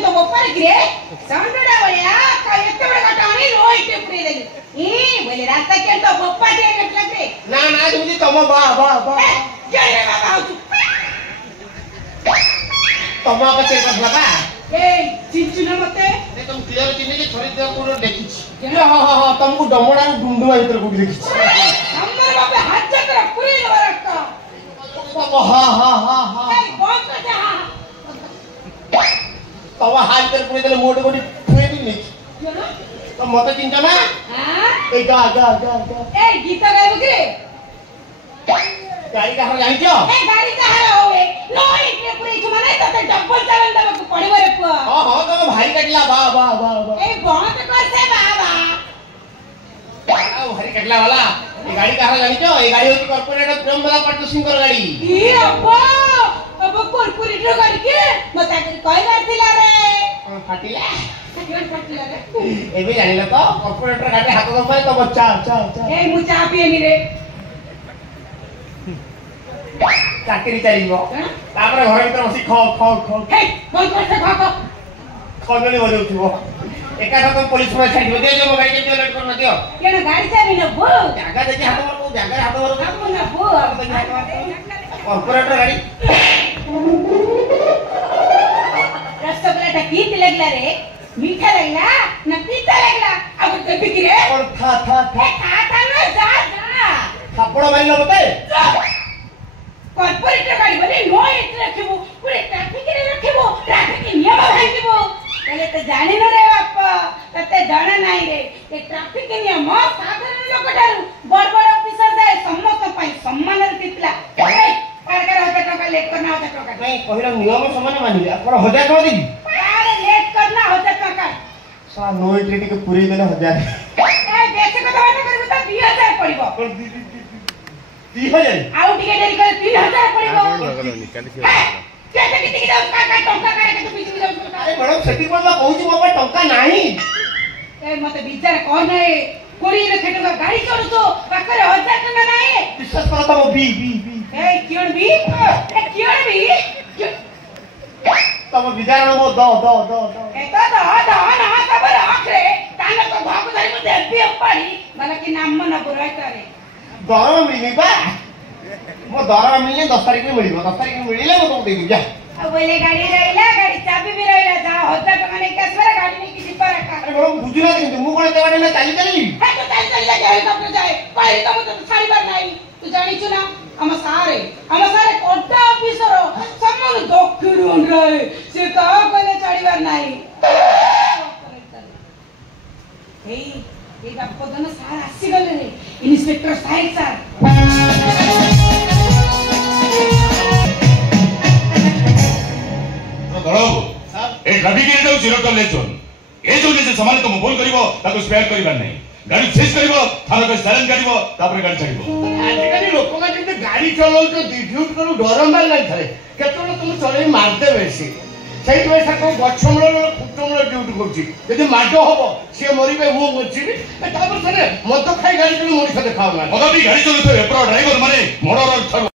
କେନ୍ ତ ବୋପାରେ କିରେ ସାଣ୍ଡଡା ବଳିଆ କା ଏତେ ବଡ କାଟା ଆଣି ରୋଇଟେ ପୁରେଇ ଦେଲି ବୋଲେ ରାସ୍ତା କେନ୍ ତ ବୋପା ଟିକେ କେట్ଲା କେ ନା ନା ତୁମି ତମ ବା କେ ରେ ବାବା ହଉଛୁ ତମ ପଛେ କଥା ବା এই চিনছু না মতে ଏ ତମ କ୍ଲିୟର ଚିହ୍ନି କି ଥରେ ଦିନ କୋଡ ଦେଖିଛି ହଁ ତମକୁ ଡମଡା ଡୁଣ୍ଡୁଆ ଭିତରେ କୋଉଠି ଦେଖିଛି ଆମର ବାପେ ହାତ ଚକ୍ର ପୁରେଇ ଦେବାର ରକ୍ତ এই বন্ধ কর যা ତମ ହାତ ଭିତରେ ପୁରେଇ ଦେଲେ ମୋଟେ କୋଉଠି ପୁରେଇ ଦିନି ତ ମତେ ଚିନ୍ତା ନା এই গা এই গীত গাইব কি গাড়ি কাହାର জাଣିଛ এই গাড়ি কাହାର হবে নই কে পুরেই মানে ততে ডবল চালান দেବାକୁ ପଡିବ রে ପୁଅ ହଁ ତମ ଭାଇ କାଟିଲା ବା এই বন্ধ করছে বাবা ଭାରି କାଟିଲା ବାଲା এই গাড়ি কাହାର জানিଛ এই গাড়ি হচ্ছে কর্পোরেট প্রেমবালা পাটু সিংহর গাড়ি ই अब কর্পোরেট গাড়ি কি মতে কইবার থিলা রে ফাটিলা কেন ফাটিলা রে ଏବେ ଜାଣିଲ ତ କର୍ପୋରେଟର ଗାଡି ହାତ ଦବାଇ ତମ ଚା এই মু চা পিଏନି রে ଚାକିରି ଚାଲିବ ତାପରେ ଘର ଭିତରେ ବସି ଖ ହେଇ ବନ୍ଦ କରତେ ଖ ଖଞ୍ଜଳି ବଜାଉଥିବ ଏକାଥରେ ତମ ପୋଲିସ ପୁରା ଛାଡ଼ିବ ଦିଅ ମୋ ଗାଡି କେମିତି ଲେଟ୍ କରିନ ଦିଅ କେନ ଗାଡି ଚାବି ନବୁ ଜାଗା ଦେଖି ହାତ ମାର ଜାଗାରେ ହାତ ମାର କାମ ନବୁ କର୍ପୋରେଟର ଗାଡି रसगुल्ला कीत लगला रे मीठा लगला ना पीता लगला अब कभी की रे और था ना जा थप्पड़ मारिल मते कॉर्पोरेट गाड़ी बोले नो इट रखबो पूरे ट्रैफिक रे रखबो ट्रैफिक नियम भांगिबो पहले तो जाने न रे बापा तते जाना नहीं रे ये ट्रैफिक नियम साधारण लोक ठारू बड़ ऑफिसर जाए समस्त पई सम्मान रे तितला सरकार 1000 टका लेट करना 1000 टका नहीं पहिला नियम समान मानिले अपन 1000 टका देबी अरे लेट करना 1000 टका सा नो इट के पूरी देले 1000 ए बेचे कथा बात करबो त 2000 पड़िबो 3000 आउ टिके देरी करे 3000 पड़िबो केते किति जाउ का टंका काहे के तू पीछे जाउ अरे मैडम सेठी बोलला कहूची बाबा टंका नाही ए मते विचार कोन है कोड़ी रे खेटका गाड़ी चढ़ु तो पाखरे 1000 टका नाही विश्वास करो तम बी ए क्यों भी तम विदारण मो दो ए तो ना खबर आखरे ताने तो भाग धरि मते देबी पड़ी माने कि नाम न बुराई करे दरम मिली बा मो दरम मिले 10 तारिख में मिलिबो 10 तारिख में मिलिले मो तुम देबी जा अब बोले गाड़ी रहला गाड़ी चाबी भी रहला जा 1000 टका नहीं कैसे गाड़ी नहीं किसी पर रखा अरे मैडम बुझिना कि मु कोन देवाने में चाली है तो चल लगे हेलीकॉप्टर जाए पाई तो छाड़ी बार नहीं तू जानी छु ना हम सारे कोटा ऑफिसर समन दक्षिण रे से का कोने छाड़ी बार नहीं ए बापदन सार आसी गले रे इंस्पेक्टर साहेब सर धरो ए ट्रैफिक रे जाउ जीरो टॉलरेंस जोन ए जोन जे समान तुम बोल करिवो ताको स्पेयर करिबार नहीं गाड़ी चेस करिवो थाना को साइलेंट करिवो तापर गाड़ी छाड़िवो आजिकाली लोक जे गाड़ी चलाउ तो डिड्यूट करू डरम बार नहीं थाए केतनो तुम चले मारते बेसी सही में सको गछमूल फुटमूल ड्यूटी करछि यदि माडो हबो से मरिबे वो मरछि तापर सने मद खाई गाड़ी चलो मनिष देखाउ ना मद भी गाड़ी चलतो एप्रो ड्राइवर माने मर्डर